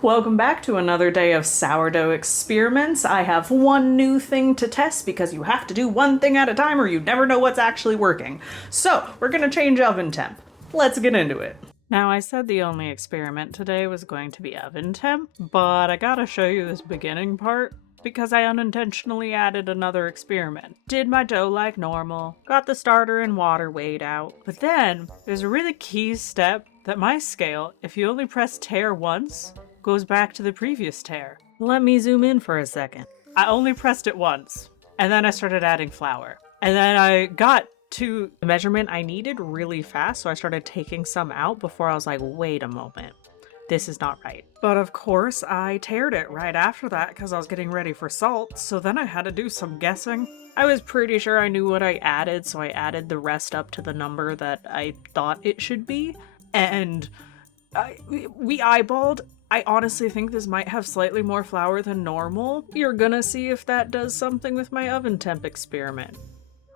Welcome back to another day of sourdough experiments. I have one new thing to test because you have to do one thing at a time or you never know what's actually working. So we're gonna change oven temp. Let's get into it. Now, I said the only experiment today was going to be oven temp, but I gotta show you this beginning part because I unintentionally added another experiment. Did my dough like normal, got the starter and water weighed out, but then there's a really key step that my scale, if you only press tare once, goes back to the previous tare. Let me zoom in for a second. I only pressed it once, and then I started adding flour. And then I got to the measurement I needed really fast, so I started taking some out before I was like, wait a moment, this is not right. But of course, I tared it right after that because I was getting ready for salt, so then I had to do some guessing. I was pretty sure I knew what I added, so I added the rest up to the number that I thought it should be, and we eyeballed. I honestly think this might have slightly more flour than normal. You're gonna see if that does something with my oven temp experiment.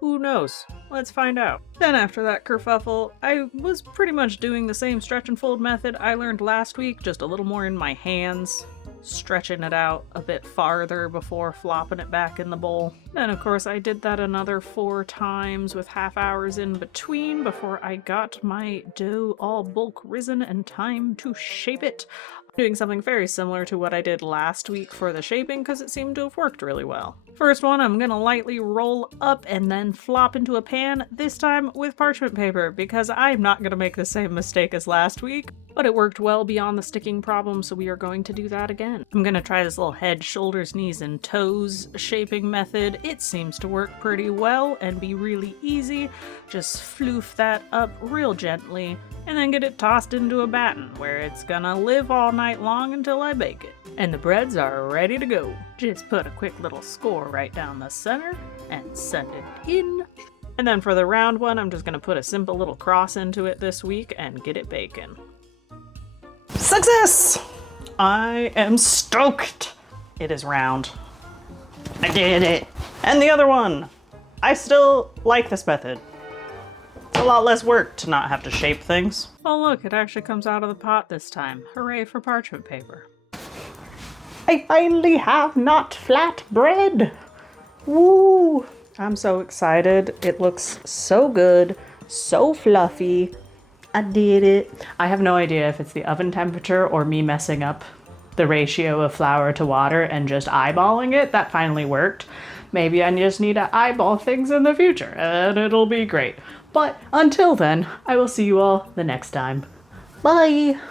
Who knows? Let's find out. Then after that kerfuffle, I was pretty much doing the same stretch and fold method I learned last week, just a little more in my hands, stretching it out a bit farther before flopping it back in the bowl. Then of course I did that another 4 times with half hours in between before I got my dough all bulk risen and time to shape it. Doing something very similar to what I did last week for the shaping because it seemed to have worked really well. First one, I'm gonna lightly roll up and then flop into a pan, this time with parchment paper because I'm not gonna make the same mistake as last week, but it worked well beyond the sticking problem, so we are going to do that again. I'm gonna try this little head, shoulders, knees, and toes shaping method. It seems to work pretty well and be really easy. Just floof that up real gently and then get it tossed into a batten where it's gonna live all night long until I bake it. And the breads are ready to go. Just put a quick little score right down the center and send it in. And then for the round one, I'm just gonna put a simple little cross into it this week and get it baking. Success! I am stoked! It is round. I did it! And the other one! I still like this method. It's a lot less work to not have to shape things. Oh look, it actually comes out of the pot this time. Hooray for parchment paper. I finally have not flat bread! Woo! I'm so excited. It looks so good, so fluffy. I did it. I have no idea if it's the oven temperature or me messing up the ratio of flour to water and just eyeballing it. That finally worked. Maybe I just need to eyeball things in the future and it'll be great. But until then, I will see you all the next time. Bye!